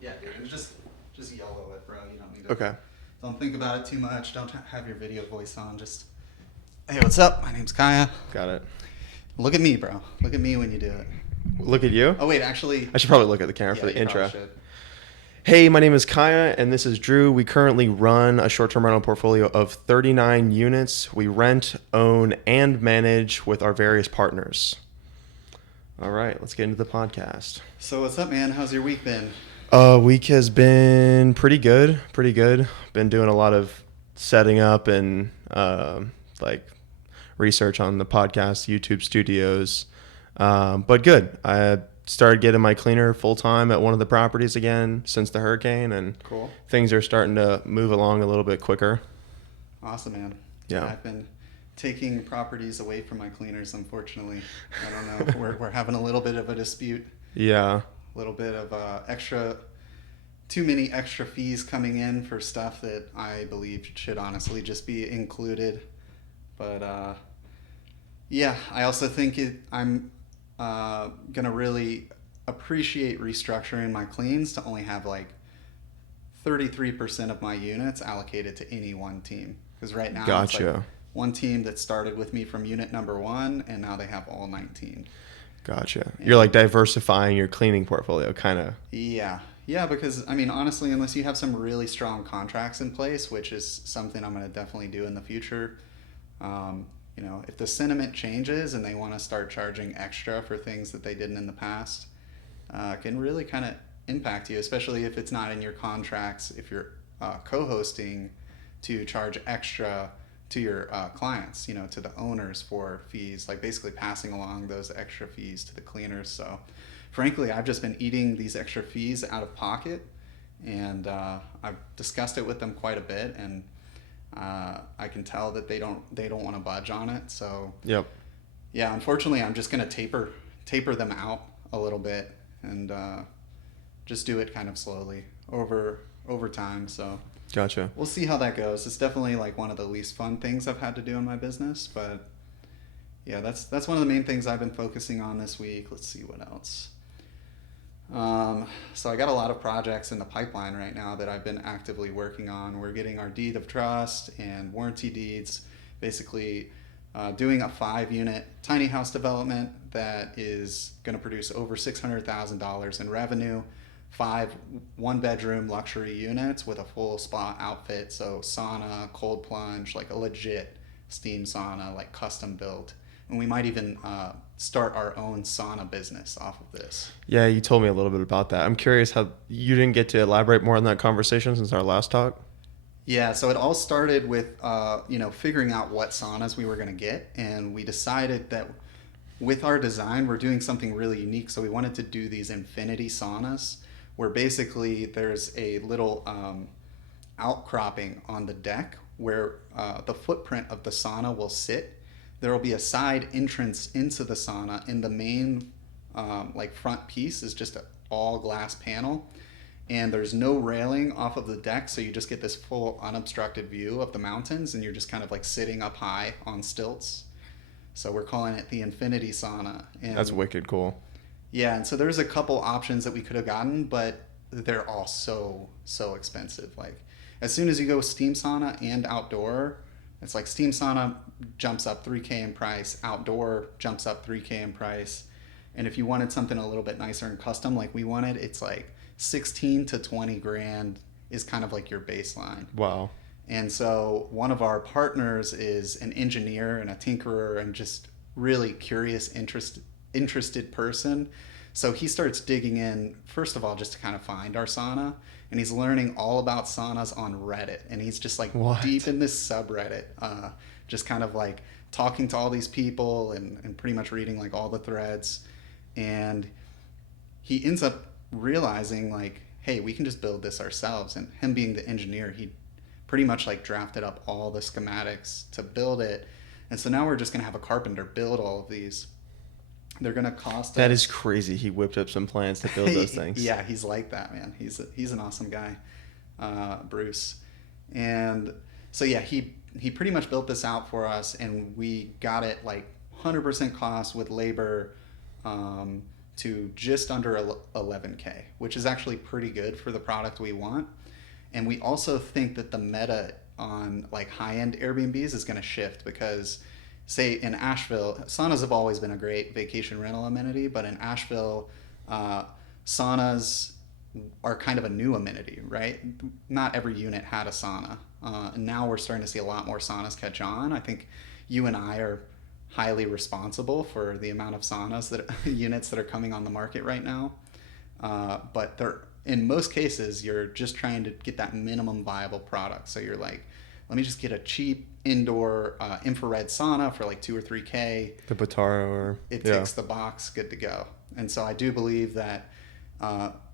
Yeah, dude, and just yellow it, bro. You don't need to. Okay. Don't think about it too much. Don't have your video voice on. Just, hey, what's up? My name's Kaya. Got it. Look at me, bro. Look at me when you do it. Look at you. Oh wait, actually, I should probably look at the camera yeah, for the you probably intro. should. Hey, my name is Kaya, and this is Drew. We currently run a short-term rental portfolio of 39 units. We rent, own, and manage with our various partners. All right, let's get into the podcast. So what's up, man? How's your week been? Week has been pretty good. Pretty good. Been doing a lot of setting up and like research on the podcast, YouTube studios. But good. I started getting my cleaner full time at one of the properties again since the hurricane, and Cool. things are starting to move along a little bit quicker. Awesome, man. Yeah. I've been taking properties away from my cleaners, unfortunately. I don't know. we're having a little bit of a dispute. Yeah. A little bit of too many extra fees coming in for stuff that I believe should honestly just be included. But yeah, I also think I'm gonna really appreciate restructuring my cleans to only have like 33% of my units allocated to any one team. Because right now it's like Gotcha. one team that started with me from unit number 1, and now they have all 19. Gotcha. You're like diversifying your cleaning portfolio, kind of. Yeah. Yeah, because I mean, honestly, unless you have some really strong contracts in place, which is something I'm going to definitely do in the future, if the sentiment changes and they want to start charging extra for things that they didn't in the past, it can really kind of impact you, especially if it's not in your contracts, if you're co-hosting, to charge extra to your clients, to the owners for fees, like basically passing along those extra fees to the cleaners. So frankly, I've just been eating these extra fees out of pocket, and I've discussed it with them quite a bit, and I can tell that they don't want to budge on it. So Yep. yeah, unfortunately, I'm just gonna taper them out a little bit, and just do it kind of slowly over time. So Gotcha. we'll see how that goes. It's definitely like one of the least fun things I've had to do in my business, but yeah, that's one of the main things I've been focusing on this week. Let's see what else. So I got a lot of projects in the pipeline right now that I've been actively working on. We're getting our deed of trust and warranty deeds, basically doing a 5-unit tiny house development that is going to produce over $600,000 in revenue. 5 one-bedroom luxury units with a full spa outfit, so sauna, cold plunge, like a legit steam sauna, like custom built. And we might even start our own sauna business off of this. Yeah, you told me a little bit about that. I'm curious how you didn't get to elaborate more on that conversation since our last talk. Yeah, so it all started with figuring out what saunas we were going to get, and we decided that with our design, we're doing something really unique. So we wanted to do these infinity saunas, where basically there's a little outcropping on the deck where the footprint of the sauna will sit. There will be a side entrance into the sauna, and the main front piece is just an all glass panel, and there's no railing off of the deck, so you just get this full unobstructed view of the mountains, and you're just kind of like sitting up high on stilts. So we're calling it the Infinity Sauna. And That's wicked cool. yeah, and so there's a couple options that we could have gotten, but they're all so expensive. Like as soon as you go steam sauna and outdoor, it's like steam sauna jumps up 3K in price, outdoor jumps up 3K in price. And if you wanted something a little bit nicer and custom like we wanted, it's like 16 to 20 grand is kind of like your baseline. Wow. And so one of our partners is an engineer and a tinkerer and just really curious, interested person. So he starts digging in, first of all, just to kind of find our sauna. And he's learning all about saunas on Reddit. And he's just like What? deep in this subreddit, just kind of like talking to all these people and pretty much reading like all the threads. And he ends up realizing like, hey, we can just build this ourselves. And him being the engineer, he pretty much like drafted up all the schematics to build it. And so now we're just going to have a carpenter build all of these. They're going to cost That us. is crazy. He whipped up some plans to build those things. Yeah, he's like that, man. He's an awesome guy, Bruce. And so yeah, he pretty much built this out for us, and we got it like 100% cost with labor, to just under 11K, which is actually pretty good for the product we want. And we also think that the meta on like high-end Airbnbs is going to shift because, say, in Asheville, saunas have always been a great vacation rental amenity, but in Asheville, saunas are kind of a new amenity, right? Not every unit had a sauna. And now we're starting to see a lot more saunas catch on. I think you and I are highly responsible for the amount of saunas that units that are coming on the market right now. But they're, in most cases, you're just trying to get that minimum viable product. So you're like, let me just get a cheap indoor infrared sauna for like 2 or 3K. The Bataro or It ticks the box, good to go. And so I do believe that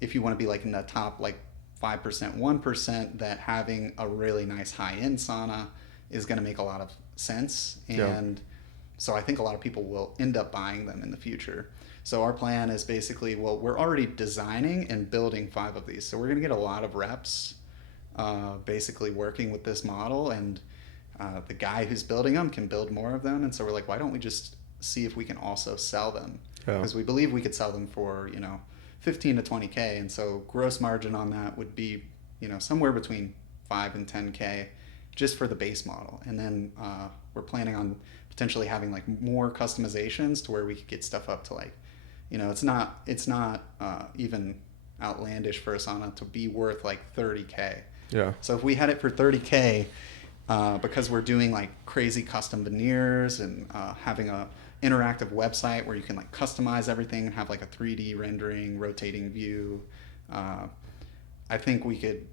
if you want to be like in the top like 5%, 1%, that having a really nice high-end sauna is going to make a lot of sense. And so I think a lot of people will end up buying them in the future. So our plan is basically, well, we're already designing and building 5 of these. So we're going to get a lot of reps basically working with this model. And the guy who's building them can build more of them. And so we're like, why don't we just see if we can also sell them? Because we believe we could sell them for, 15 to 20K. And so gross margin on that would be, somewhere between 5 and 10K just for the base model. And then we're planning on potentially having like more customizations to where we could get stuff up to like, it's not even outlandish for a sauna to be worth like 30K. Yeah. So if we had it for 30K, because we're doing like crazy custom veneers and having a interactive website where you can like customize everything and have like a 3D rendering, rotating view, I think we could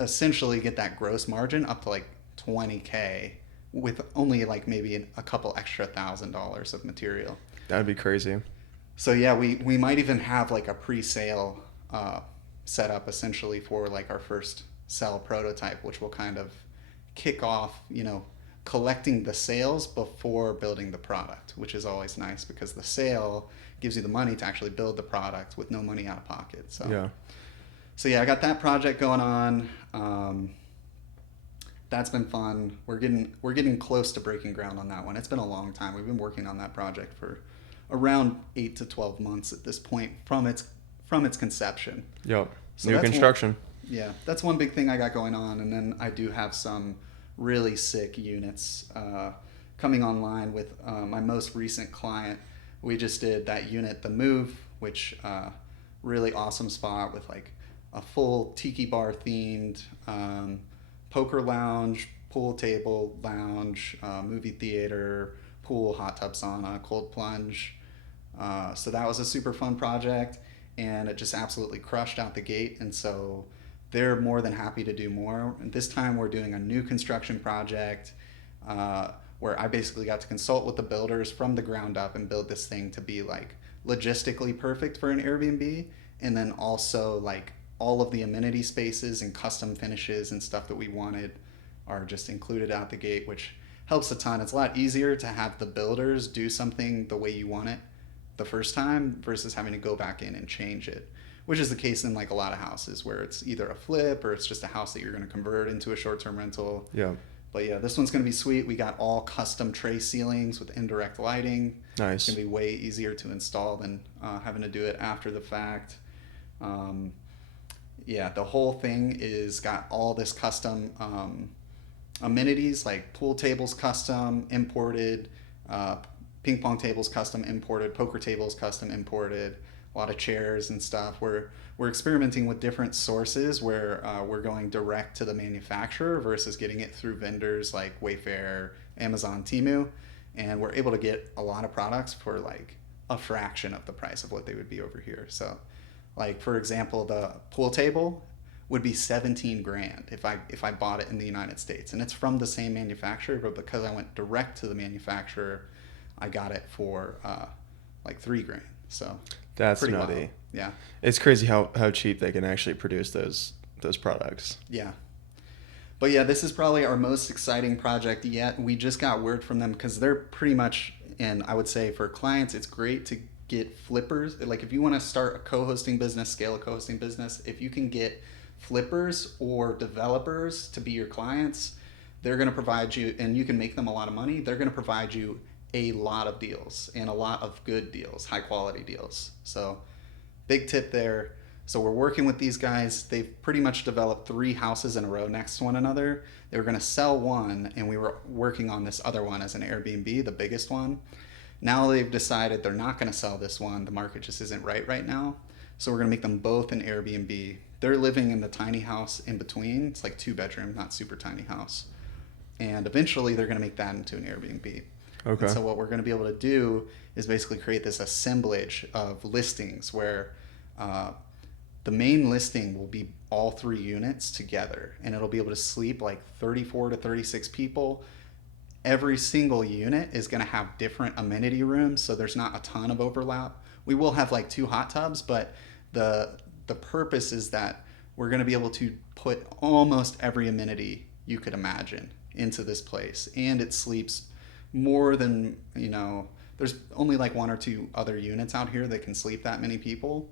essentially get that gross margin up to like 20K with only like maybe a couple extra $1,000 of material. That'd be crazy. So yeah, we might even have like a pre-sale set up essentially for like our first sell prototype, which will kind of kick off, collecting the sales before building the product, which is always nice because the sale gives you the money to actually build the product with no money out of pocket. So yeah, I got that project going on. That's been fun. We're getting close to breaking ground on that one. It's been a long time. We've been working on that project for around 8 to 12 months at this point from its conception. Yep. So New construction. That's one big thing I got going on. And then I do have some really sick units coming online with my most recent client. We just did that unit, The Move, which really awesome spot with like a full tiki bar themed poker lounge, pool table lounge, movie theater, pool, hot tub sauna, cold plunge. So that was a super fun project, and it just absolutely crushed out the gate. And so they're more than happy to do more. And this time we're doing a new construction project where I basically got to consult with the builders from the ground up and build this thing to be like logistically perfect for an Airbnb. And then also like all of the amenity spaces and custom finishes and stuff that we wanted are just included out the gate, which helps a ton. It's a lot easier to have the builders do something the way you want it the first time versus having to go back in and change it, which is the case in like a lot of houses where it's either a flip or it's just a house that you're going to convert into a short-term rental. Yeah. But yeah, this one's going to be sweet. We got all custom tray ceilings with indirect lighting. Nice. It's going to be way easier to install than having to do it after the fact. The whole thing is got all this custom amenities like pool tables custom imported, ping pong tables custom imported, poker tables custom imported, a lot of chairs and stuff. We're experimenting with different sources where we're going direct to the manufacturer versus getting it through vendors like Wayfair, Amazon, Temu, and we're able to get a lot of products for like a fraction of the price of what they would be over here. So like for example, the pool table would be 17 grand if I bought it in the United States, and it's from the same manufacturer, but because I went direct to the manufacturer, I got it for like 3 grand. So that's pretty nutty. wild. Yeah, it's crazy how cheap they can actually produce those products. Yeah, but yeah, this is probably our most exciting project yet. We just got word from them because they're pretty much, and I would say for clients, it's great to get flippers. Like if you want to start a co-hosting business, scale a co-hosting business, if you can get flippers or developers to be your clients, they're going to provide you, and you can make them a lot of money. They're going to provide you a lot of deals and a lot of good deals, high quality deals. So big tip there. So we're working with these guys. They've pretty much developed 3 houses in a row next to one another. They were going to sell one, and we were working on this other one as an Airbnb, the biggest one. Now they've decided they're not going to sell this one. The market just isn't right now. So we're going to make them both an Airbnb. They're living in the tiny house in between. It's like 2 bedroom, not super tiny house. And eventually they're going to make that into an Airbnb. Okay. And so what we're going to be able to do is basically create this assemblage of listings where the main listing will be all 3 units together, and it'll be able to sleep like 34 to 36 people. Every single unit is going to have different amenity rooms, so there's not a ton of overlap. We will have like 2 hot tubs, but the purpose is that we're going to be able to put almost every amenity you could imagine into this place, and it sleeps more than, there's only like 1 or 2 other units out here that can sleep that many people.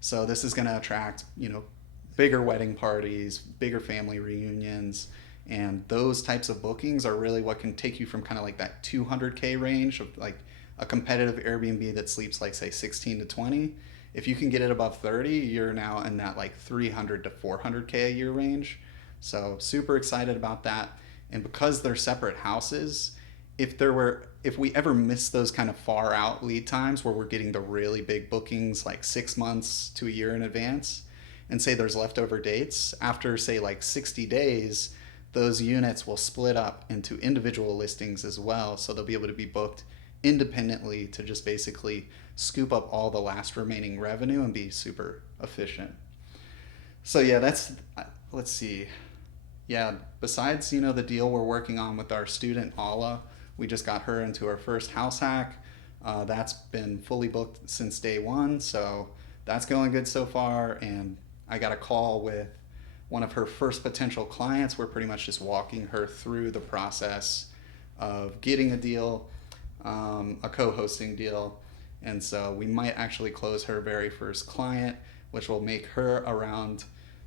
So this is going to attract, bigger wedding parties, bigger family reunions, and those types of bookings are really what can take you from kind of like that 200K range of like a competitive Airbnb that sleeps like say 16 to 20. If you can get it above 30, you're now in that like 300 to 400K a year range. So super excited about that. And because they're separate houses, if we ever miss those kind of far out lead times where we're getting the really big bookings like 6 months to a year in advance, and say there's leftover dates, after say like 60 days, those units will split up into individual listings as well. So they'll be able to be booked independently to just basically scoop up all the last remaining revenue and be super efficient. So yeah, let's see. Yeah, besides, the deal we're working on with our student, Ala, we just got her into our first house hack. That's been fully booked since day one, so that's going good so far. And I got a call with one of her first potential clients. We're pretty much just walking her through the process of getting a deal, a co-hosting deal. And so we might actually close her very first client, which will make her around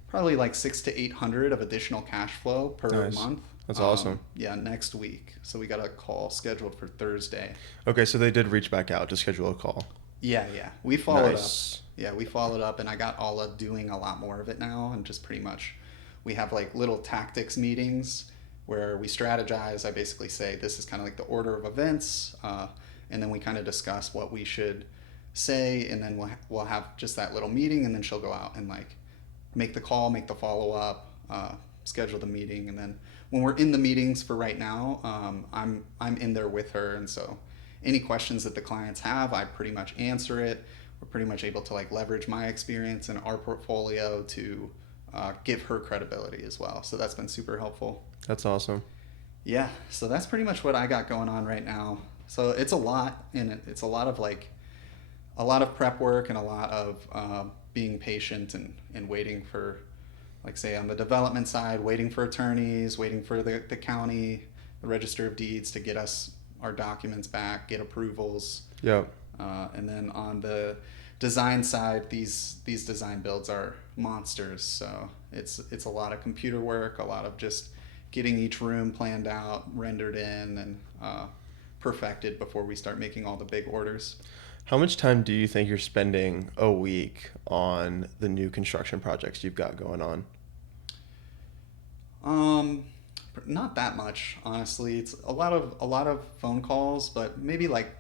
probably like 600 to 800 of additional cash flow per Nice. month. That's awesome. Yeah, next week. So we got a call scheduled for Thursday. Okay, so they did reach back out to schedule a call. Yeah. We followed Nice. up. Yeah, we followed up, and I got Ala doing a lot more of it now, and just pretty much we have like little tactics meetings where we strategize. I basically say this is kind of like the order of events, and then we kind of discuss what we should say, and then we'll have just that little meeting, and then she'll go out and like make the call, make the follow up, schedule the meeting, and then when we're in the meetings for right now, I'm in there with her, and so any questions that the clients have, I pretty much answer it. We're pretty much able to like leverage my experience and our portfolio to give her credibility as well. So that's been super helpful. That's awesome. Yeah, so that's pretty much what I got going on right now. So it's a lot, and it's a lot of prep work and a lot of being patient and waiting for, like say on the development side, waiting for attorneys, waiting for the county, the Register of Deeds to get us our documents back, get approvals. Yeah. And then on the design side, these design builds are monsters. So it's a lot of computer work, a lot of just getting each room planned out, rendered in, and perfected before we start making all the big orders. How much time do you think you're spending a week on the new construction projects you've got going on? Not that much, honestly. It's a lot of phone calls, but maybe like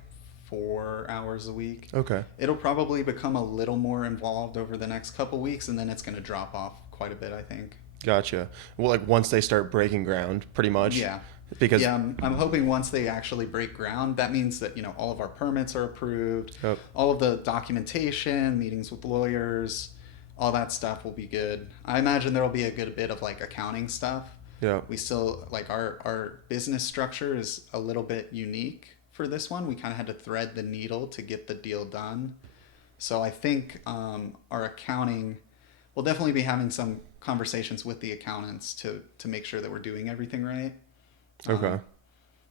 4 hours a week. Okay. It'll probably become a little more involved over the next couple weeks, and then it's going to drop off quite a bit, I think. Gotcha. Well, like once they start breaking ground, pretty much. Yeah. Because Yeah, I'm hoping once they actually break ground, that means that all of our permits are approved, Yep. all of the documentation, meetings with lawyers, all that stuff will be good. I imagine there will be a good bit of like accounting stuff. Yeah. We still like our business structure is a little bit unique for this one. We kind of had to thread the needle to get the deal done. So I think our accounting, we'll definitely be having some conversations with the accountants to make sure that we're doing everything right. Okay.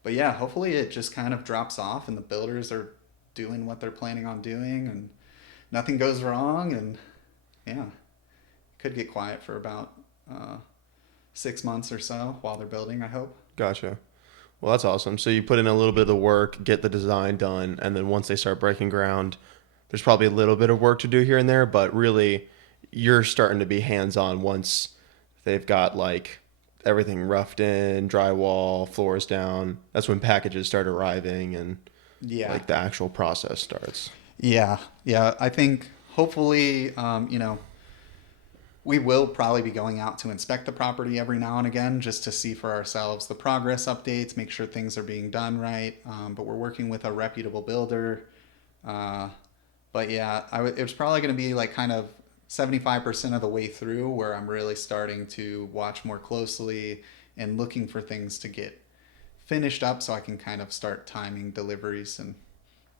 But yeah, hopefully it just kind of drops off and the builders are doing what they're planning on doing and nothing goes wrong, and yeah, could get quiet for about 6 months or so while they're building, I hope. Gotcha. Well, that's awesome. So you put in a little bit of the work, get the design done, and then once they start breaking ground, there's probably a little bit of work to do here and there, but really you're starting to be hands-on once they've got like everything roughed in, drywall, floors down. That's when packages start arriving and Yeah. like the actual process starts. Yeah. Yeah. I think hopefully, we will probably be going out to inspect the property every now and again just to see for ourselves the progress updates, make sure things are being done right. But we're working with a reputable builder. Uh, but yeah, it was probably going to be like kind of 75% of the way through where I'm really starting to watch more closely and looking for things to get finished up so I can kind of start timing deliveries. And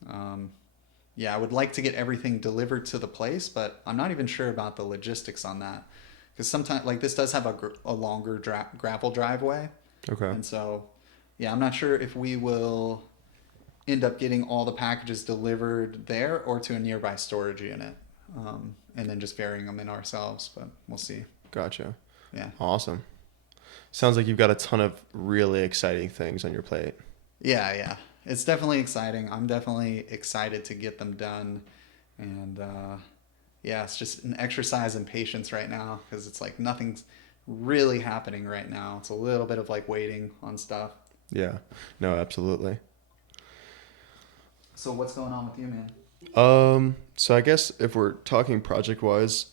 um, yeah, I would like to get everything delivered to the place, but I'm not even sure about the logistics on that. Because sometimes, like, this does have a longer gravel driveway. Okay. And so, yeah, I'm not sure if we will end up getting all the packages delivered there or to a nearby storage unit, and then just burying them in ourselves. But we'll see. Gotcha. Yeah, Awesome. Sounds like you've got a ton of really exciting things on your plate. yeah, yeah. It's definitely exciting. I'm definitely excited to get them done, and yeah, it's just an exercise in patience right now because it's like nothing's really happening right now. It's a little bit of like waiting on stuff. Yeah. No, absolutely. So what's going on with you, man? So I guess if we're talking project wise,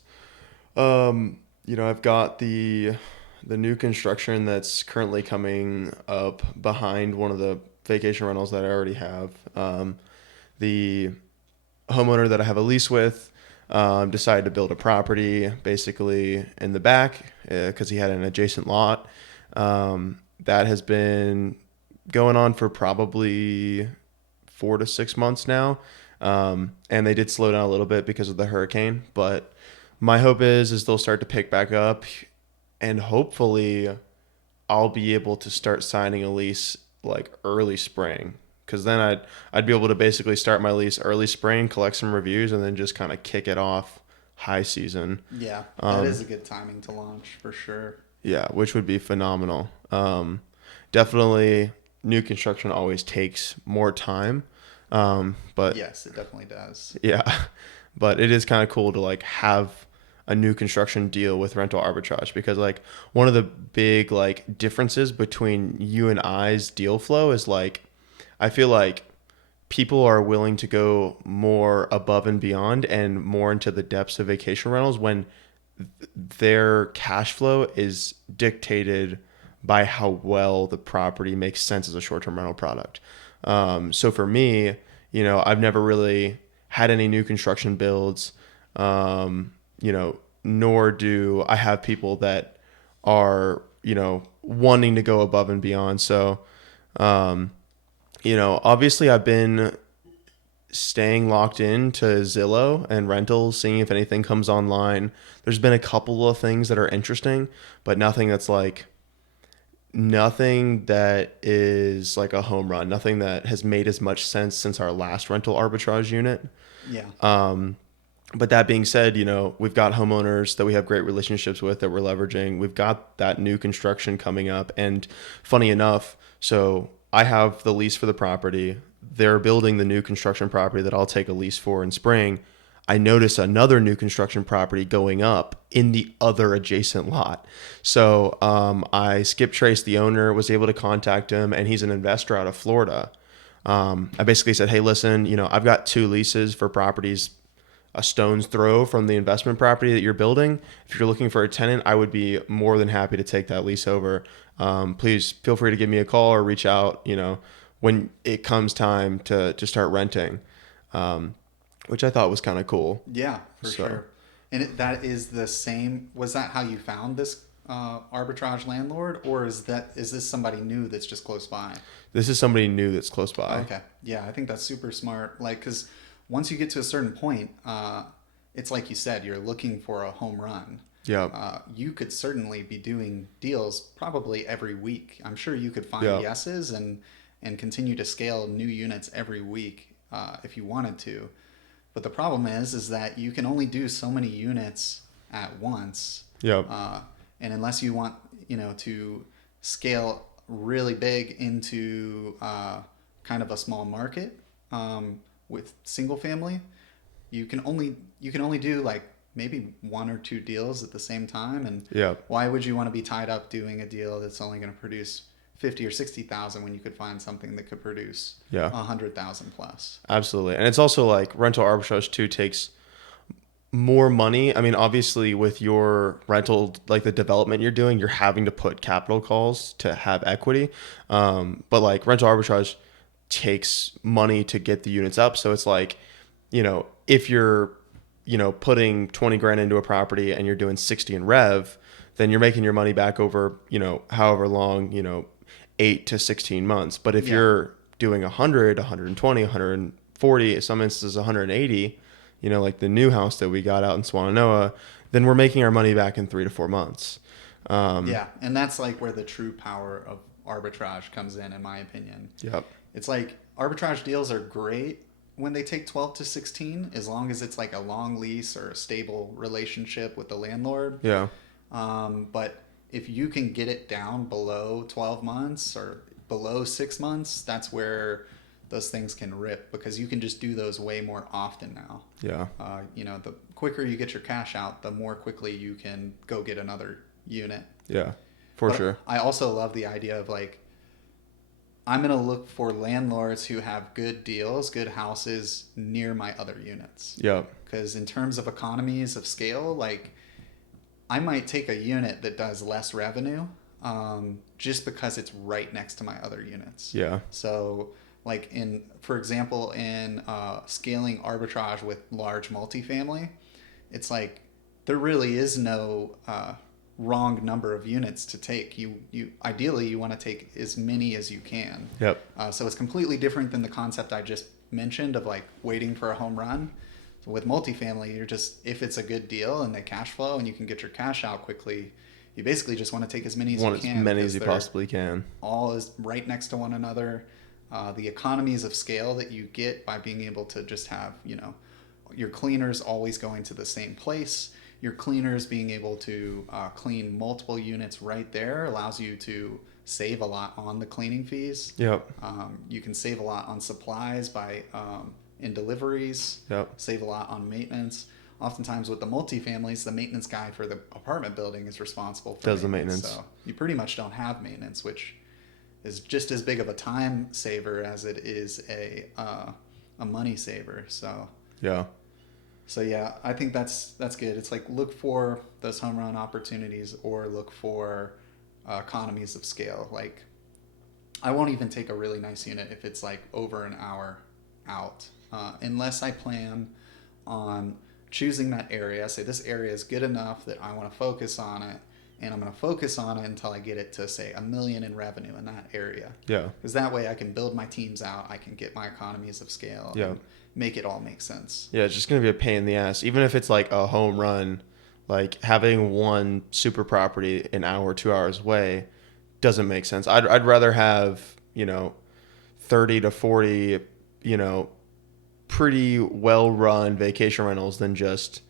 I've got the new construction that's currently coming up behind one of the vacation rentals that I already have. The homeowner that I have a lease with decided to build a property basically in the back because he had an adjacent lot. That has been going on for probably 4 to 6 months now. And they did slow down a little bit because of the hurricane, but my hope is they'll start to pick back up and hopefully I'll be able to start signing a lease like early spring because then I'd be able to basically start my lease early spring, collect some reviews, and then just kind of kick it off high season. Yeah, that is a good timing to launch for sure. Yeah, which would be phenomenal. Definitely, new construction always takes more time, but Yes, it definitely does. yeah, but it is kind of cool to like have a new construction deal with rental arbitrage because like one of the big like differences between you and I's deal flow is like I feel like people are willing to go more above and beyond and more into the depths of vacation rentals when their cash flow is dictated by how well the property makes sense as a short-term rental product. So for me, I've never really had any new construction builds, nor do I have people that are, wanting to go above and beyond. So, obviously I've been staying locked in to Zillow and rentals, seeing if anything comes online. There's been a couple of things that are interesting, but nothing that is like a home run, nothing that has made as much sense since our last rental arbitrage unit. Yeah. But that being said, we've got homeowners that we have great relationships with that we're leveraging. We've got that new construction coming up. And funny enough, so I have the lease for the property. They're building the new construction property that I'll take a lease for in spring. I notice another new construction property going up in the other adjacent lot. So I skip traced the owner, was able to contact him, and he's an investor out of Florida. I basically said, hey, listen, I've got 2 leases for properties a stone's throw from the investment property that you're building. If you're looking for a tenant, I would be more than happy to take that lease over. Please feel free to give me a call or reach out, when it comes time to start renting, which I thought was kind of cool. Yeah, for So sure. And that is the same. Was that how you found this arbitrage landlord, or is this somebody new that's just close by? this is somebody new that's close by. Okay, yeah, I think that's super smart. Like, because once you get to a certain point, it's like you said, you're looking for a home run. Yeah. You could certainly be doing deals probably every week. I'm sure you could find Yeah. yeses and continue to scale new units every week if you wanted to. But the problem is that you can only do so many units at once, Yeah. and unless you want to scale really big into kind of a small market with single family, you can only do like maybe one or two deals at the same time, and Yeah. why would you want to be tied up doing a deal that's only going to produce 50 or 60,000 when you could find something that could produce Yeah. 100,000 plus? Absolutely. And it's also like rental arbitrage too takes more money. I mean, obviously with your rental, like the development you're doing, you're having to put capital calls to have equity. But like rental arbitrage takes money to get the units up. So it's like, if you're, putting 20 grand into a property and you're doing 60 in rev, then you're making your money back over, however long, 8 to 16 months. But if Yeah. you're doing 100, 120, 140, some instances 180, like the new house that we got out in Swannanoa, then we're making our money back in 3 to 4 months. Yeah, and that's like where the true power of arbitrage comes in my opinion. Yep. It's like arbitrage deals are great when they take 12 to 16, as long as it's like a long lease or a stable relationship with the landlord. Yeah. But if you can get it down below 12 months or below 6 months, that's where those things can rip, because you can just do those way more often now. Yeah. The quicker you get your cash out, the more quickly you can go get another unit. Yeah. For But sure. I also love the idea of like, I'm going to look for landlords who have good deals, good houses near my other units. Yep. Because in terms of economies of scale, like I might take a unit that does less revenue just because it's right next to my other units. Yeah. So, like for example, in scaling arbitrage with large multifamily, it's like there really is no wrong number of units to take. You ideally you want to take as many as you can. Yep. So it's completely different than the concept I just mentioned of like waiting for a home run. So with multifamily, you're just, if it's a good deal and they cash flow and you can get your cash out quickly, you basically just want to take as many as you Want can. as many as because you they're possibly can. all is right next to one another. The economies of scale that you get by being able to just have, your cleaners always going to the same place. Your cleaners being able to clean multiple units right there allows you to save a lot on the cleaning fees. Yep. You can save a lot on supplies by in deliveries. Yep. Save a lot on maintenance. Oftentimes with the multifamilies, the maintenance guy for the apartment building is responsible for Does the maintenance. So you pretty much don't have maintenance, which is just as big of a time saver as it is a money saver. Yeah. So yeah, I think that's good. It's like look for those home run opportunities or look for economies of scale. Like I won't even take a really nice unit if it's like over an hour out, unless I plan on choosing that area. Say this area is good enough that I want to focus on it, and I'm going to focus on it until I get it to say $1 million in revenue in that area. Yeah. Because that way I can build my teams out. I can get my economies of scale. Yeah. And make it all make sense. Yeah, it's just gonna be a pain in the ass. Even if it's like a home run, like having one super property an hour, 2 hours away doesn't make sense. I'd rather have, 30 to 40, pretty well run vacation rentals than just,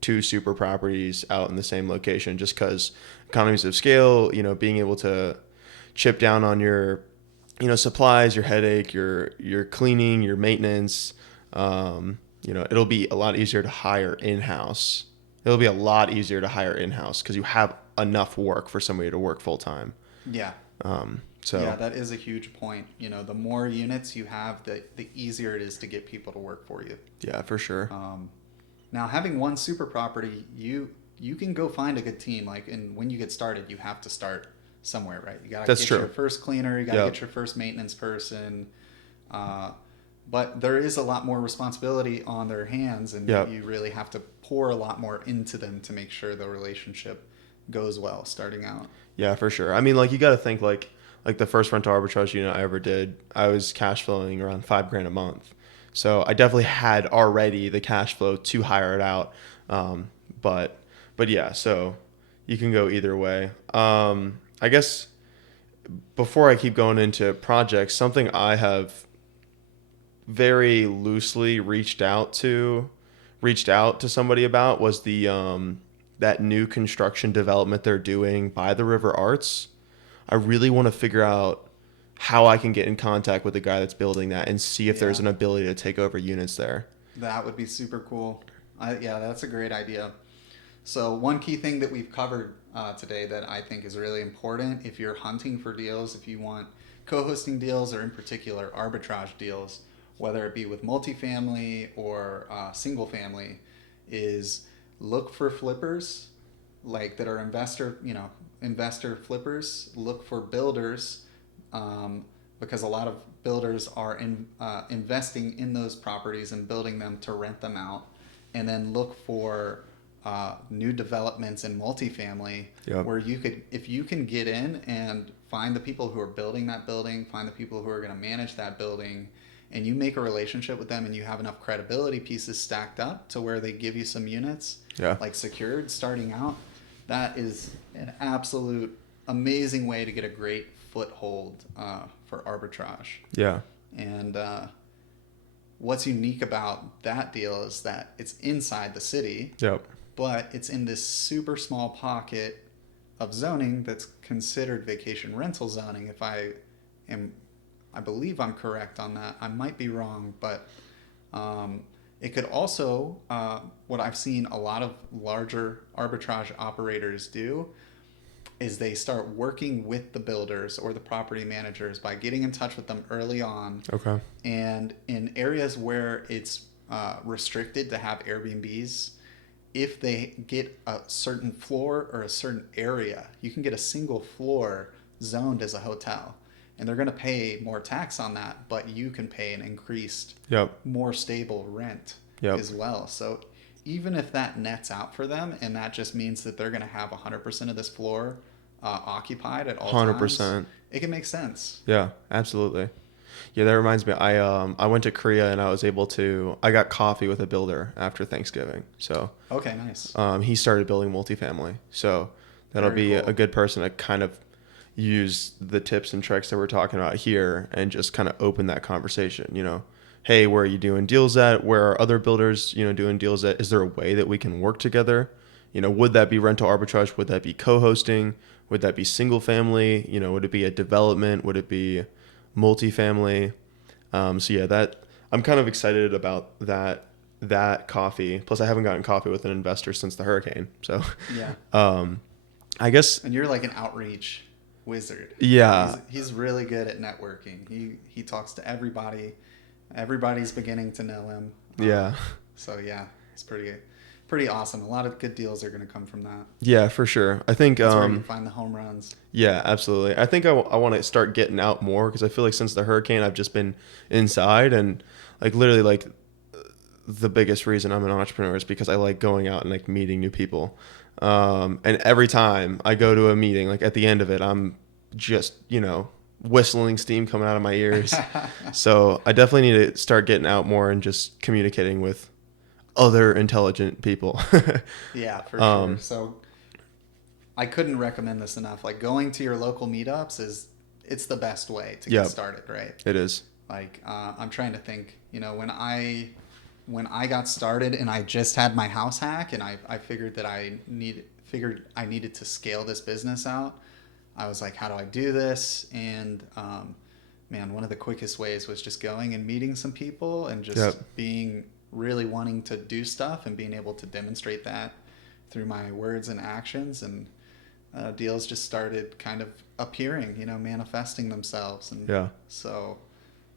two super properties out in the same location, just because economies of scale, being able to chip down on your supplies, your headache, your cleaning, your maintenance. It'll be a lot easier to hire in-house. It'll be a lot easier to hire in-house because you have enough work for somebody to work full time. Yeah. Yeah, that is a huge point. The more units you have, the easier it is to get people to work for you. Yeah, for sure. Now, having one super property, you can go find a good team. Like, and when you get started, you have to start somewhere, right? You got to get your first cleaner, you got to get your first maintenance person. But there is a lot more responsibility on their hands, and you really have to pour a lot more into them to make sure the relationship goes well starting out. Yeah, for sure. I mean, like you got to think like the first rental arbitrage unit I ever did, I was cash flowing around $5,000 a month. So I definitely had already the cash flow to hire it out. But yeah, so you can go either way. I guess before I keep going into projects, something I have very loosely reached out to somebody about was the that new construction development they're doing by the River Arts. I really want to figure out how I can get in contact with the guy that's building that and see if there's Yeah, an ability to take over units there. that would be super cool. Yeah, that's a great idea. So one key thing that we've covered today that I think is really important, if you're hunting for deals, if you want co-hosting deals or in particular arbitrage deals, whether it be with multifamily or single family, is look for flippers like that are investor flippers. Look for builders, because a lot of builders are investing in those properties and building them to rent them out. And then look for new developments in multifamily, Yep. where if you can get in and find the people who are building that building, find the people who are going to manage that building, and you make a relationship with them and you have enough credibility pieces stacked up to where they give you some units, Yeah. like secured starting out, that is an absolute amazing way to get a great foothold for arbitrage. Yeah. And what's unique about that deal is that it's inside the city, Yep. but it's in this super small pocket of zoning that's considered vacation rental zoning. If I believe I'm correct on that. I might be wrong, but it could also, what I've seen a lot of larger arbitrage operators do is they start working with the builders or the property managers by getting in touch with them early on. Okay. And in areas where it's restricted to have Airbnbs, if they get a certain floor or a certain area, you can get a single floor zoned as a hotel. And they're going to pay more tax on that, but you can pay an increased, Yep. more stable rent Yep. as well. So even if that nets out for them, and that just means that they're going to have 100% of this floor occupied at all 100%. times, it can make sense. Yeah, absolutely. Yeah, that reminds me. I went to Korea and I got coffee with a builder after Thanksgiving. So Okay, nice. he started building multifamily. So that'll Very be cool. a good person to kind of use the tips and tricks that we're talking about here and just kind of open that conversation. Hey, where are you doing deals at? Where are other builders, doing deals at? Is there a way that we can work together? Would that be rental arbitrage? Would that be co-hosting? Would that be single family? Would it be a development? Would it be multifamily? So yeah, that I'm kind of excited about that coffee. Plus, I haven't gotten coffee with an investor since the hurricane. So Yeah. I guess And you're like an outreach wizard. yeah, He's really good at networking. He talks to everybody. Everybody's beginning to know him. yeah, So yeah, it's pretty awesome. A lot of good deals are going to come from that. yeah, for sure. I think That's where you find the home runs. yeah, absolutely. I think I want to start getting out more because I feel like since the hurricane, I've just been inside and like literally like the biggest reason I'm an entrepreneur is because I like going out and like meeting new people. And every time I go to a meeting, like at the end of it, I'm just, whistling steam coming out of my ears. So I definitely need to start getting out more and just communicating with other intelligent people. Yeah, for sure. So I couldn't recommend this enough. Like going to your local meetups it's the best way to get Yep. started, right? It is. Like I'm trying to think, when I got started and I just had my house hack and I figured that I needed to scale this business out. I was like, how do I do this? And man, one of the quickest ways was just going and meeting some people and just Yep. being really wanting to do stuff and being able to demonstrate that through my words and actions. And deals just started kind of appearing, manifesting themselves. And Yeah. so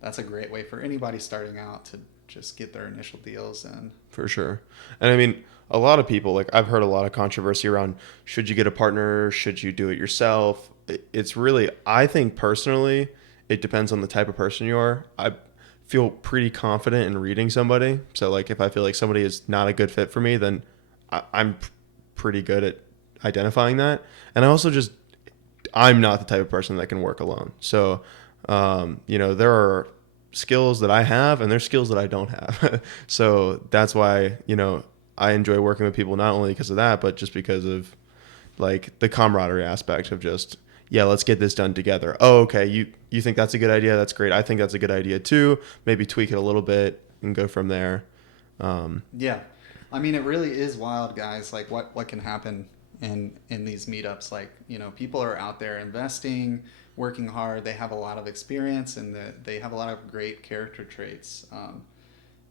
that's a great way for anybody starting out to just get their initial deals in. For sure. And I mean, a lot of people, like I've heard a lot of controversy around should you get a partner? Should you do it yourself? It's really, I think personally, it depends on the type of person you are. I feel pretty confident in reading somebody. So like if I feel like somebody is not a good fit for me, then I'm pretty good at identifying that. And I also I'm not the type of person that can work alone. So, there are skills that I have and there's skills that I don't have. So that's why, I enjoy working with people not only because of that, but just because of like the camaraderie aspect of just, yeah, let's get this done together. Oh, okay. You think that's a good idea? That's great. I think that's a good idea too. Maybe tweak it a little bit and go from there. Yeah. I mean, it really is wild, guys, like what can happen in these meetups. Like, you know, people are out there investing, working hard. They have a lot of experience, and they have a lot of great character traits.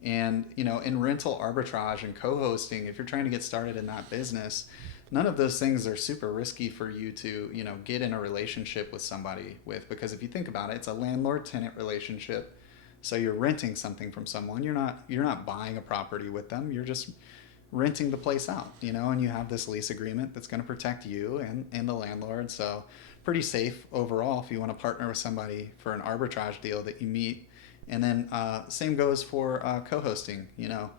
And, you know, in rental arbitrage and co-hosting, if you're trying to get started in that business, none of those things are super risky for you to, you know, get in a relationship with somebody with, because if you think about it, it's a landlord-tenant relationship. So you're renting something from someone. You're not buying a property with them. You're just renting the place out, you know, and you have this lease agreement that's going to protect you and the landlord. So pretty safe overall if you want to partner with somebody for an arbitrage deal that you meet. And then same goes for co-hosting. You know,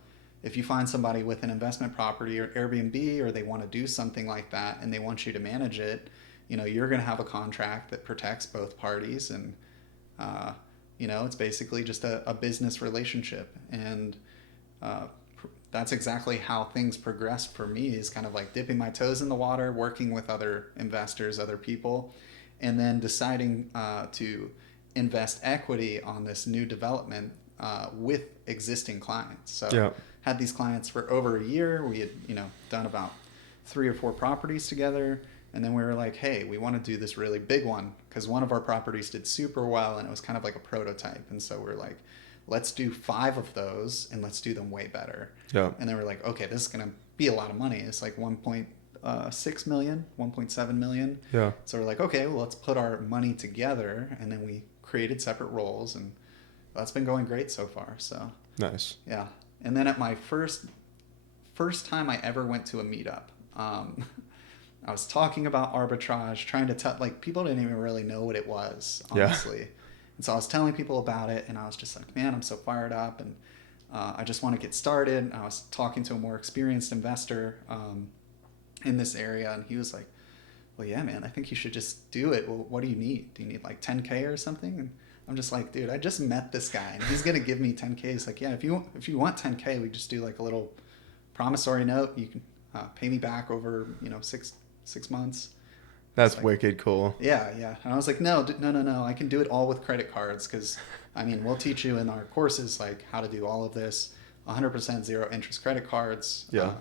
if you find somebody with an investment property or Airbnb, or they want to do something like that and they want you to manage it, you know, you're going to have a contract that protects both parties. And you know, it's basically just a business relationship. And that's exactly how things progressed for me, is kind of like dipping my toes in the water, working with other investors, other people, and then deciding to invest equity on this new development with existing clients. So Yeah. had these clients for over a year. We had, you know, done about 3 or 4 properties together. And then we were like, hey, we want to do this really big one, because one of our properties did super well and it was kind of like a prototype. And so we're like, let's do 5 of those and let's do them way better. Yeah. And then we're like, okay, this is going to be a lot of money. It's like 1.6 million, 1.7 million. Yeah. So we're like, okay, well, let's put our money together. And then we created separate roles, and that's been going great so far. So Nice. yeah. And then at my first time I ever went to a meetup, I was talking about arbitrage, trying to tell, like, people didn't even really know what it was, honestly. Yeah. And so I was telling people about it, and I was just like, man, I'm so fired up, and I just want to get started. I was talking to a more experienced investor in this area, and he was like, well, yeah, man, I think you should just do it. Well, what do you need? Do you need like 10K or something? And I'm just like, dude, I just met this guy, and he's going to give me 10K. He's like, yeah, if you want 10K, we just do like a little promissory note. You can pay me back over, you know, six months. That's like, wicked cool. Yeah. And I was like, no. I can do it all with credit cards, because, I mean, we'll teach you in our courses like how to do all of this, 100% zero interest credit cards. Yeah.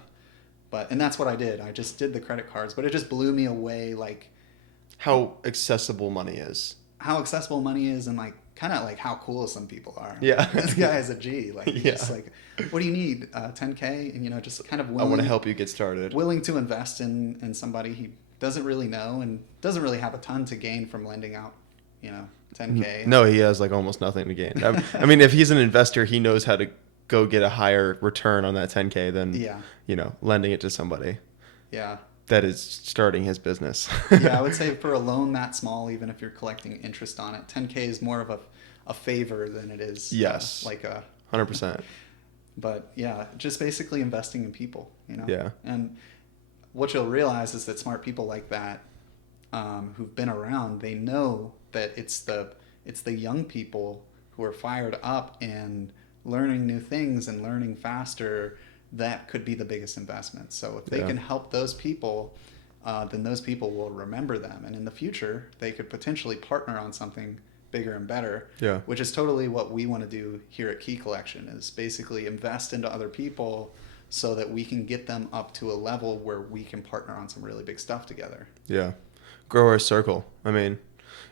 And that's what I did. I just did the credit cards, but it just blew me away, like how accessible money is. And like kind of like how cool some people are. Yeah. This guy is a G. Like, he's Yeah. just like, what do you need? 10K? And, you know, just kind of I want to help you get started. Willing to invest in somebody he doesn't really know and doesn't really have a ton to gain from lending out, you know, 10K. No, he has like almost nothing to gain. I mean, if he's an investor, he knows how to go get a higher return on that 10K than, you know, lending it to somebody. Yeah. That is starting his business. Yeah, I would say for a loan that small, even if you're collecting interest on it, 10K is more of a favor than it is like a 100%. But yeah, just basically investing in people, you know. Yeah. And what you'll realize is that smart people like that, who've been around, they know that it's the young people who are fired up and learning new things and learning faster that could be the biggest investment. So if they can help those people, then those people will remember them. And in the future, they could potentially partner on something bigger and better, which is totally what we want to do here at KeyCollection, is basically invest into other people so that we can get them up to a level where we can partner on some really big stuff together. Yeah. Grow our circle. I mean,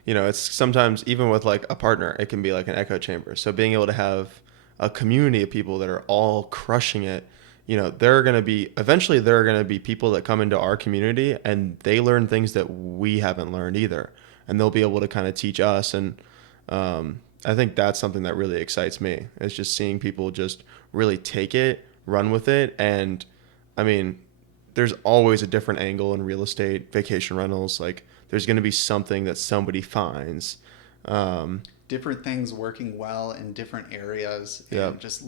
you know, it's sometimes even with like a partner, it can be like an echo chamber. So being able to have a community of people that are all crushing it, you know, eventually there are going to be people that come into our community and they learn things that we haven't learned either. And they'll be able to kind of teach us. And I think that's something that really excites me, is just seeing people just really take it, run with it. And I mean, there's always a different angle in real estate, vacation rentals. Like, there's going to be something that somebody finds. Different things working well in different areas, and just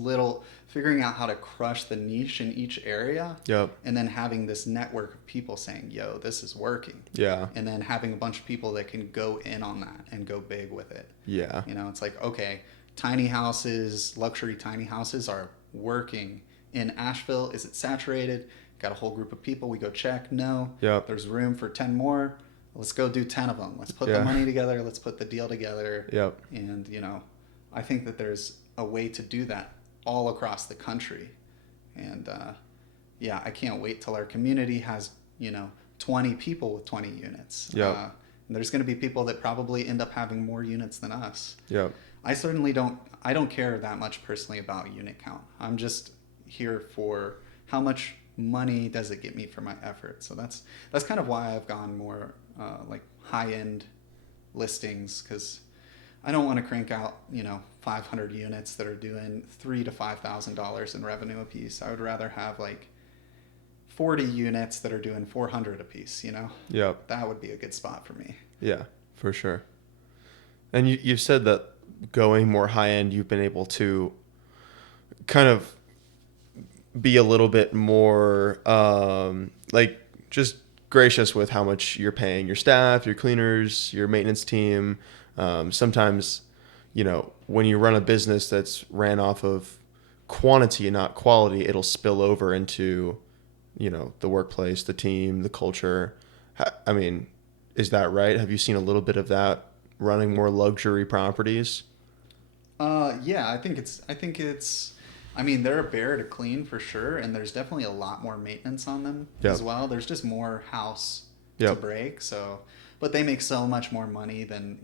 figuring out how to crush the niche in each area. And then having this network of people saying, yo, this is working. And then having a bunch of people that can go in on that and go big with it. You know, it's like, okay, tiny houses, luxury tiny houses are working. In Asheville, is it saturated? Got a whole group of people. We go check. No. There's room for 10 more. Let's go do 10 of them. Let's put the money together. Let's put the deal together. And, you know, I think that there's a way to do that all across the country. And, I can't wait till our community has, you know, 20 people with 20 units. Yeah. And there's going to be people that probably end up having more units than us. Yeah. I don't care that much personally about unit count. I'm just here for how much money does it get me for my effort. So that's kind of why I've gone more like high-end listings, because I don't want to crank out 500 units that are doing $3,000 to $5,000 in revenue a piece. I would rather have like 40 units that are doing 400 a piece. Yeah. That would be a good spot for me. Yeah, for sure. And you've said that going more high end, you've been able to kind of be a little bit more like just gracious with how much you're paying your staff, your cleaners, your maintenance team. Sometimes, when you run a business that's ran off of quantity, not quality, it'll spill over into, the workplace, the team, the culture. I mean, is that right? Have you seen a little bit of that running more luxury properties? Yeah, I mean, they're a bear to clean for sure, and there's definitely a lot more maintenance on them Yep. as well. There's just more house to Yep. break, but they make so much more money than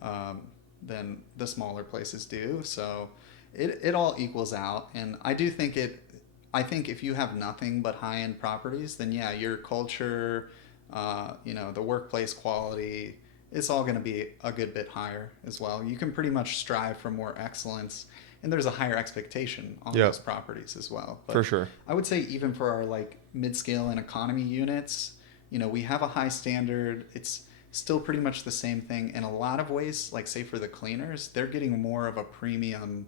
the smaller places do. So it all equals out, and I think if you have nothing but high end properties, then yeah, your culture, the workplace quality, it's all going to be a good bit higher as well. You can pretty much strive for more excellence, and there's a higher expectation on Yep. those properties as well. But For sure. I would say even for our like mid-scale and economy units, we have a high standard. It's still pretty much the same thing in a lot of ways. Like say for the cleaners, they're getting more of a premium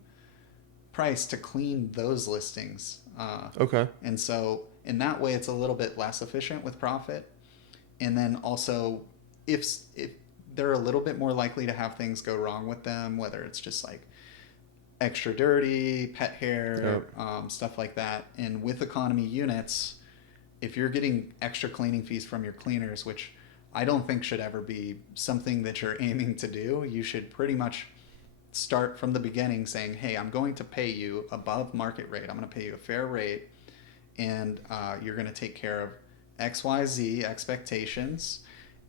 price to clean those listings. Okay. And so in that way, it's a little bit less efficient with profit. And then also, if they're a little bit more likely to have things go wrong with them, whether it's just like extra dirty, pet hair, stuff like that. And with economy units, if you're getting extra cleaning fees from your cleaners, which I don't think should ever be something that you're aiming to do, you should pretty much start from the beginning saying, hey, I'm going to pay you above market rate. I'm going to pay you a fair rate, and you're going to take care of XYZ expectations,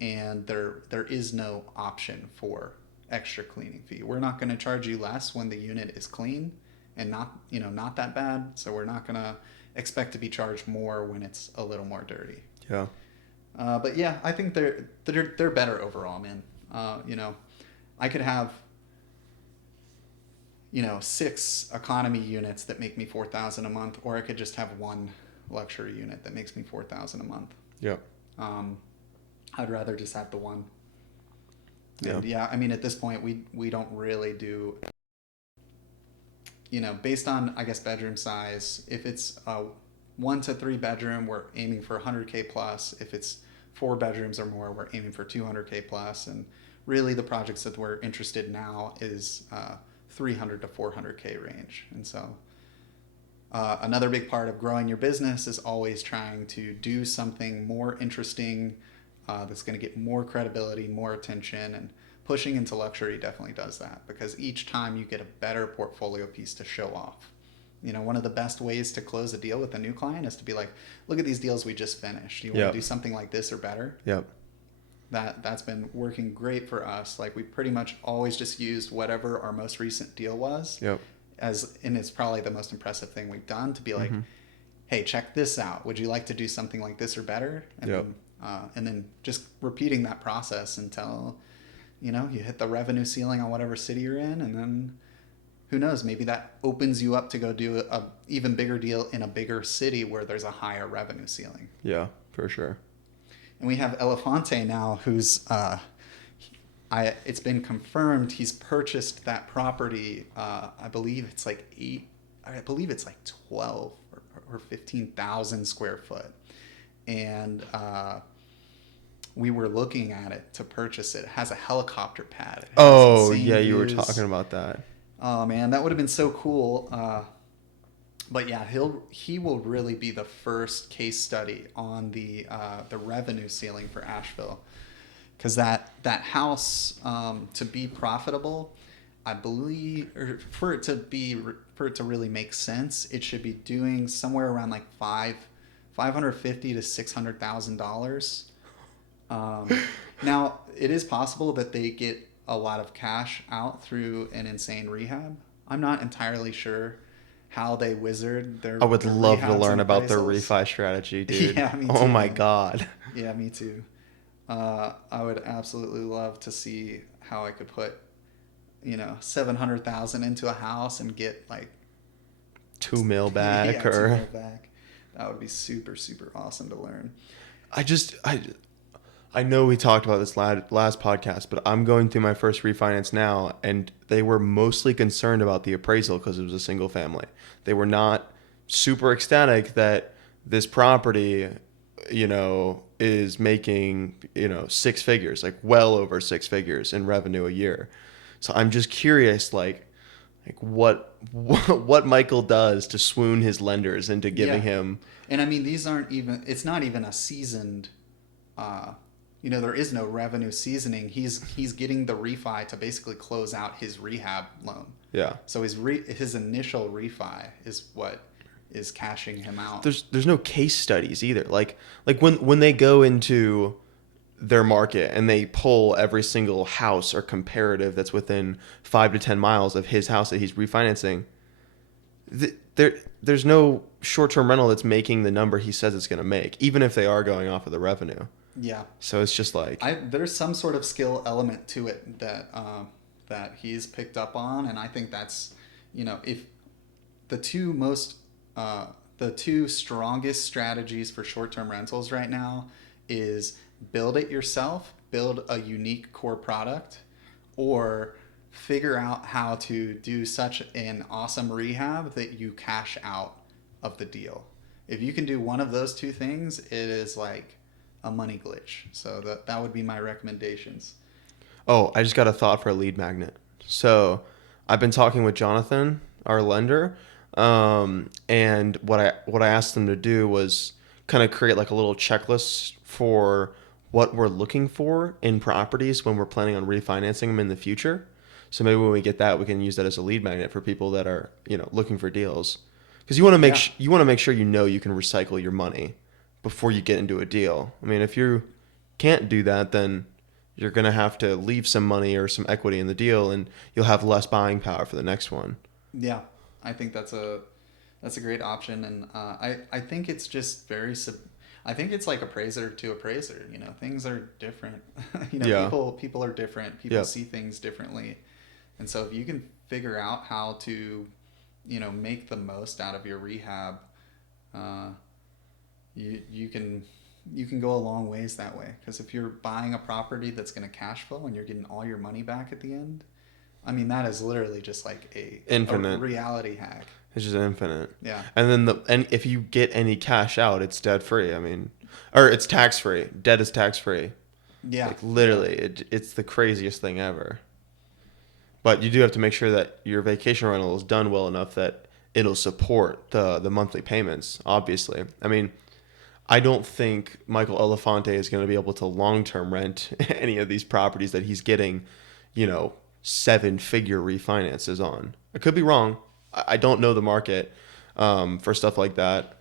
and there is no option for extra cleaning fee. We're not going to charge you less when the unit is clean and not that bad. So we're not going to expect to be charged more when it's a little more dirty. Yeah. But yeah, I think they're better overall, man. I could have 6 economy units that make me $4,000 a month, or I could just have one luxury unit that makes me $4,000 a month. Yeah. I'd rather just have the one. Yeah. And yeah, I mean, at this point, we don't really do, based on, I guess, bedroom size. If it's a 1 to 3 bedroom, we're aiming for 100K plus. If it's 4 bedrooms or more, we're aiming for 200K plus. And really, the projects that we're interested in now is 300 to 400K range. And so another big part of growing your business is always trying to do something more interesting that's going to get more credibility, more attention, and pushing into luxury definitely does that, because each time you get a better portfolio piece to show off. One of the best ways to close a deal with a new client is to be like, look at these deals we just finished. You want to do something like this or better? Yep. That's been working great for us. Like, we pretty much always just used whatever our most recent deal was. Yep. And it's probably the most impressive thing we've done, to be like, hey, check this out. Would you like to do something like this or better? And then just repeating that process until, you hit the revenue ceiling on whatever city you're in. And then who knows, maybe that opens you up to go do a even bigger deal in a bigger city where there's a higher revenue ceiling. Yeah, for sure. And we have Elefante now, who's it's been confirmed he's purchased that property. I believe it's like 12 or 15,000 square foot. And we were looking at it to purchase it. It has a helicopter pad. Oh, yeah, you were talking about that. Oh man, that would have been so cool. But yeah, he will really be the first case study on the revenue ceiling for Asheville, because that house, to be profitable, I believe, or for it to really make sense, it should be doing somewhere around like $550 to $600,000. Now, it is possible that they get a lot of cash out through an insane rehab. I'm not entirely sure how they wizard I would their love to rehabs learn and about their appraisals. refi strategy, dude. Yeah, me Oh too, my man. God. Yeah, me too. I would absolutely love to see how I could put, 700,000 into a house and get like, 2 mil back yeah, two or mil back. That would be super, super awesome to learn. I just I know we talked about this last podcast, but I'm going through my first refinance now, and they were mostly concerned about the appraisal because it was a single family. They were not super ecstatic that this property, is making, six figures, like well over six figures in revenue a year. So I'm just curious, like what Michael does to swoon his lenders into giving Yeah. him. And I mean, it's not even a seasoned, uh, there is no revenue seasoning. He's getting the refi to basically close out his rehab loan. Yeah. So his initial refi is what is cashing him out. There's no case studies either. Like when they go into their market and they pull every single house or comparative that's within 5 to 10 miles of his house that he's refinancing, there's no short-term rental that's making the number he says it's going to make, even if they are going off of the revenue. Yeah. So it's just like, There's some sort of skill element to it that he's picked up on, and I think that's, if the two most the two strongest strategies for short-term rentals right now is build it yourself, build a unique core product, or figure out how to do such an awesome rehab that you cash out of the deal. If you can do one of those two things, it is like a money glitch. So that would be my recommendations. oh, I just got a thought for a lead magnet. So I've been talking with Jonathan, our lender, and what I asked them to do was kind of create like a little checklist for what we're looking for in properties when we're planning on refinancing them in the future. So maybe when we get that, we can use that as a lead magnet for people that are looking for deals, because you want to make Yeah. you want to make sure you can recycle your money before you get into a deal. I mean, if you can't do that, then you're gonna have to leave some money or some equity in the deal, and you'll have less buying power for the next one. Yeah, I think that's a great option, and I think it's just I think it's like appraiser to appraiser. Things are different. Yeah. People are different. People Yep. see things differently, and so if you can figure out how to, make the most out of your rehab, uh, you can go a long ways that way. Because if you're buying a property that's going to cash flow and you're getting all your money back at the end, I mean, that is literally just like a Infinite. reality hack. It's just infinite. Yeah. And then and if you get any cash out, it's debt free. I mean, or it's tax free. Debt is tax free. Yeah. Like literally, it's the craziest thing ever. But you do have to make sure that your vacation rental is done well enough that it'll support the monthly payments. Obviously, I mean, I don't think Michael Elefante is going to be able to long term rent any of these properties that he's getting, 7-figure refinances on. I could be wrong. I don't know the market for stuff like that.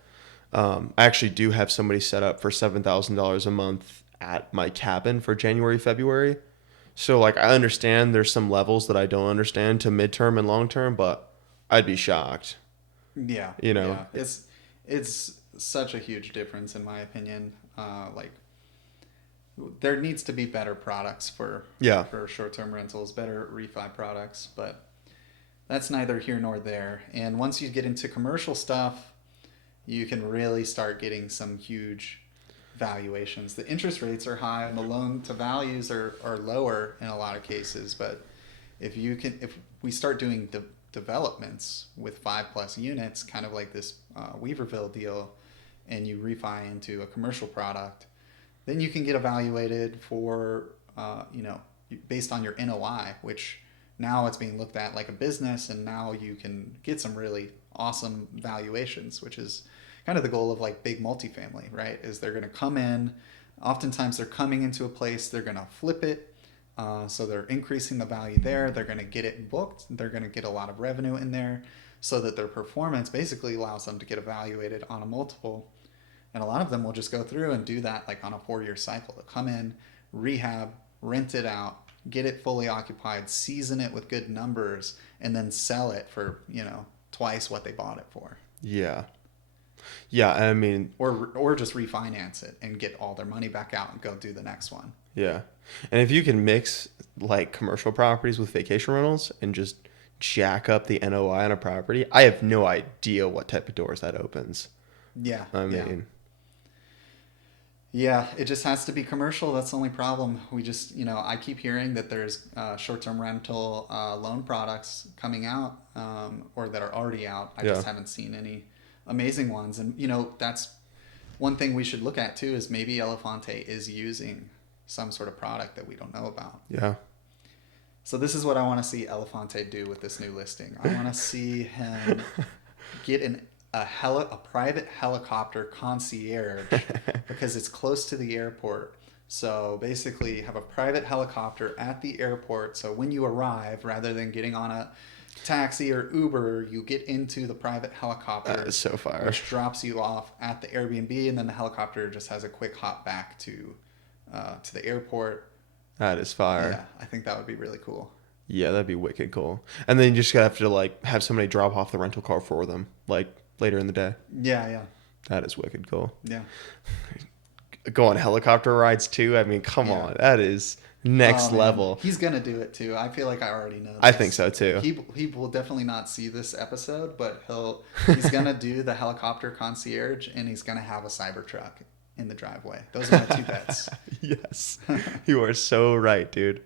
I actually do have somebody set up for $7,000 a month at my cabin for January, February. So like I understand there's some levels that I don't understand to midterm and long term, but I'd be shocked. Yeah. You know? Yeah. It's such a huge difference in my opinion. Like there needs to be better products Yeah. for short-term rentals, better refi products, but that's neither here nor there. And once you get into commercial stuff, you can really start getting some huge valuations. The interest rates are high and the loan to values are lower in a lot of cases. But if we start doing developments with 5+ units, kind of like this Weaverville deal, and you refi into a commercial product, then you can get evaluated for, based on your NOI, which now it's being looked at like a business, and now you can get some really awesome valuations, which is kind of the goal of like big multifamily, right? Is they're going to come in, oftentimes they're coming into a place, they're going to flip it. So they're increasing the value there. They're going to get it booked. They're going to get a lot of revenue in there so that their performance basically allows them to get evaluated on a multiple. And a lot of them will just go through and do that like on a 4-year cycle. They'll come in, rehab, rent it out, get it fully occupied, season it with good numbers, and then sell it for, twice what they bought it for. Yeah. Yeah, I mean, Or just refinance it and get all their money back out and go do the next one. yeah. And if you can mix like commercial properties with vacation rentals and just jack up the NOI on a property, I have no idea what type of doors that opens. Yeah. I mean, Yeah, it just has to be commercial. That's the only problem. We just, I keep hearing that there's short-term rental loan products coming out or that are already out. I just haven't seen any amazing ones. And, that's one thing we should look at too is maybe Elefante is using some sort of product that we don't know about. Yeah. So this is what I want to see Elefante do with this new listing. I want to see him get a private helicopter concierge because it's close to the airport. So basically have a private helicopter at the airport. So when you arrive, rather than getting on a taxi or Uber, you get into the private helicopter. That is so fire. Which drops you off at the Airbnb, and then the helicopter just has a quick hop back to the airport. That is fire. Yeah, I think that would be really cool. Yeah, that'd be wicked cool. And then you just have to like have somebody drop off the rental car for them, like later in the day. Yeah. That is wicked cool. Yeah. Go on helicopter rides too. I mean, come on, that is next level. He's gonna do it too. I feel like I already know this. I think so too. He will definitely not see this episode, but he's gonna do the helicopter concierge, and he's gonna have a Cybertruck in the driveway. Those are my 2 bets. Yes, you are so right, dude.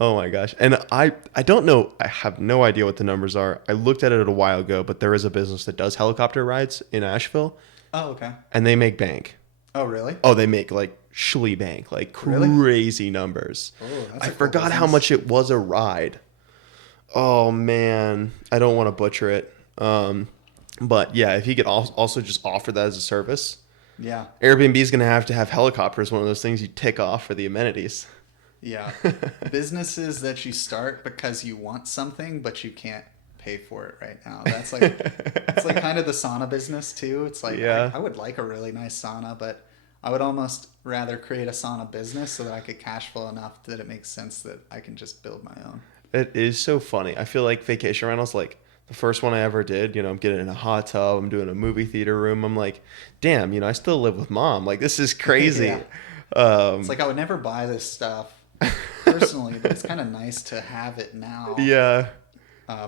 Oh my gosh. And I don't know. I have no idea what the numbers are. I looked at it a while ago, but there is a business that does helicopter rides in Asheville. Oh, okay. And they make bank. Oh, really? Oh, they make like Shlee bank, like crazy numbers. Oh, that's I forgot how much it was a ride. Oh man, I don't want to butcher it. But yeah, if he could also just offer that as a service. Yeah. Airbnb is going to have helicopters, one of those things you tick off for the amenities. Yeah. Businesses that you start because you want something, but you can't pay for it right now. That's like, it's like kind of the sauna business too. It's like, I would like a really nice sauna, but I would almost rather create a sauna business so that I could cash flow enough that it makes sense that I can just build my own. It is so funny. I feel like vacation rentals, like the first one I ever did, I'm getting in a hot tub, I'm doing a movie theater room. I'm like, damn, I still live with mom. Like, this is crazy. Yeah. It's like I would never buy this stuff personally, but it's kind of nice to have it now. Yeah.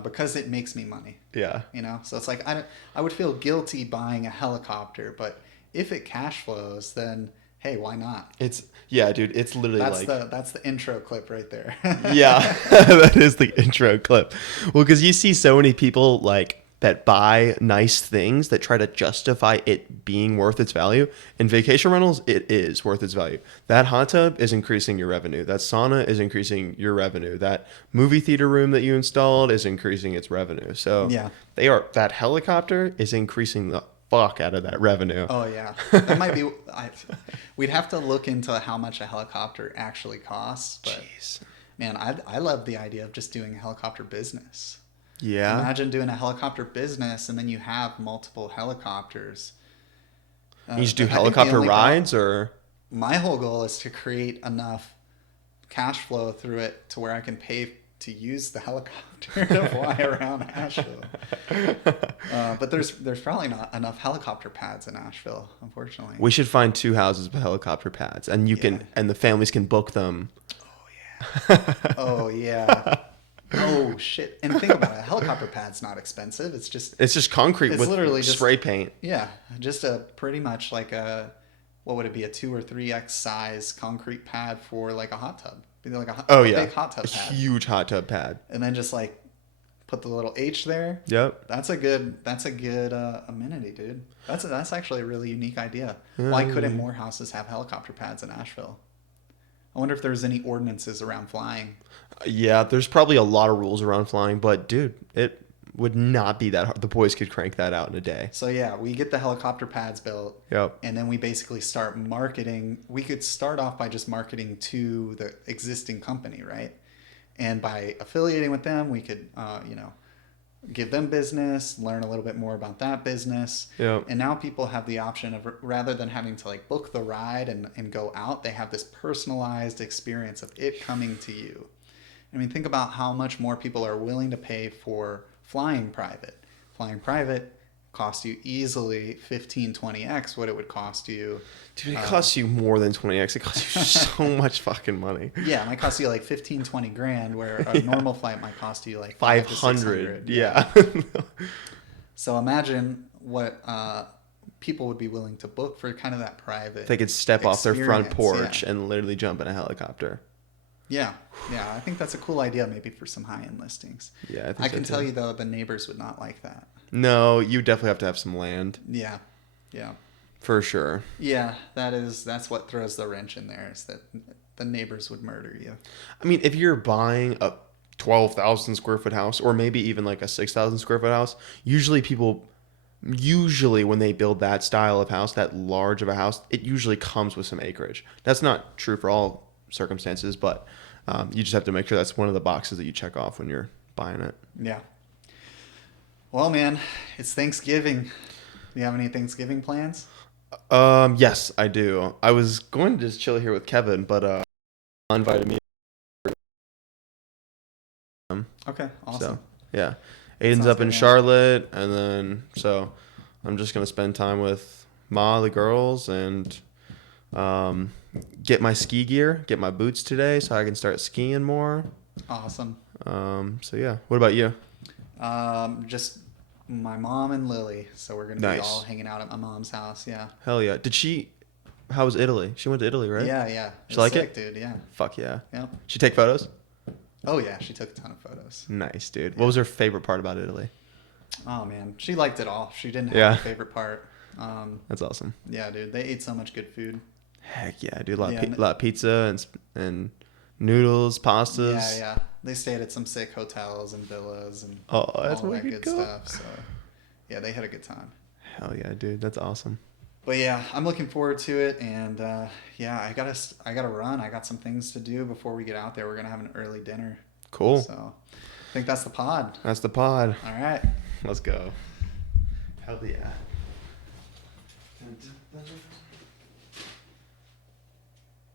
Because it makes me money. Yeah. So it's like I would feel guilty buying a helicopter, but if it cash flows, then hey, why not? Dude, it's literally that's the intro clip right there. Yeah, that is the intro clip. Well, because you see so many people like that buy nice things that try to justify it being worth its value. In vacation rentals, it is worth its value. That hot tub is increasing your revenue. That sauna is increasing your revenue. That movie theater room that you installed is increasing its revenue. So yeah, that helicopter is increasing the fuck out of that revenue. Oh yeah, that might be. We'd have to look into how much a helicopter actually costs. But jeez, man, I love the idea of just doing a helicopter business. Yeah. Imagine doing a helicopter business and then you have multiple helicopters. You just do helicopter rides or? My whole goal is to create enough cash flow through it to where I can pay to use the helicopter to fly around Asheville. But there's probably not enough helicopter pads in Asheville, unfortunately. We should find 2 houses with helicopter pads, and and the families can book them. Oh yeah. Oh yeah. Oh shit! And think about it, a helicopter pad's not expensive. It's just concrete with literally spray paint. Yeah, just a pretty much like what would it be, a 2 or 3x size concrete pad for like a hot tub. Like a big hot tub pad. A huge hot tub pad. And then just like put the little H there. Yep. That's a good amenity, dude. That's actually a really unique idea. Why couldn't more houses have helicopter pads in Asheville? I wonder if there's any ordinances around flying. Yeah, there's probably a lot of rules around flying, but dude, it would not be that hard. The boys could crank that out in a day. So yeah, we get the helicopter pads built. Yep. And then we basically start marketing. We could start off by just marketing to the existing company, right? And by affiliating with them, we could, give them business, learn a little bit more about that business. Yeah. And now people have the option of, rather than having to like book the ride and go out, they have this personalized experience of it coming to you. I mean, think about how much more people are willing to pay for flying private. Flying private costs you easily 15-20x what it would cost you. Dude, it costs you more than 20x. It costs you so much fucking money. Yeah, it might cost you like 15-20 grand, where a Yeah. normal flight might cost you like 500. 500 to 600. Yeah. So imagine what people would be willing to book for kind of that private. They could step off their front experience, porch yeah. and literally jump in a helicopter. Yeah, I think that's a cool idea, maybe for some high-end listings. Yeah, I think I so can too. tell you though, the neighbors would not like that. No, you definitely have to have some land. Yeah. For sure. Yeah, that's what throws the wrench in there, is that the neighbors would murder you. I mean, if you're buying a 12,000 square foot house, or maybe even like a 6,000 square foot house, usually when they build that style of house, that large of a house, it usually comes with some acreage. That's not true for all circumstances, but you just have to make sure that's one of the boxes that you check off when you're buying it. Yeah. Well, man, it's Thanksgiving. Do you have any Thanksgiving plans? Yes, I do. I was going to just chill here with Kevin, but invited me. Okay, awesome. So yeah, Aiden's Sounds up good, in man. Charlotte, and then so I'm just gonna spend time with the girls, and get my ski gear, get my boots today, so I can start skiing more. Awesome. So yeah, what about you? Just my mom and Lily. So we're gonna be Nice. all hanging out at my mom's house. Yeah. Hell yeah! How was Italy? She went to Italy, right? Yeah. She It was like sick, it? dude. Yeah. Fuck yeah! Yep. She take photos? Oh yeah, she took a ton of photos. Nice, dude. What was her favorite part about Italy? Oh man, she liked it all. She didn't have Yeah. a favorite part. That's awesome. Yeah, dude, they ate so much good food. Heck yeah, dude. A Yeah, lot of pizza and noodles, pastas. Yeah. They stayed at some sick hotels and villas and Oh, that's all what that we good could go. stuff. So yeah, they had a good time. Hell yeah, dude. That's awesome. But yeah, I'm looking forward to it, and yeah, I gotta run. I got some things to do before we get out there. We're gonna have an early dinner. Cool. So I think that's the pod. That's the pod. All right. Let's go. Hell yeah.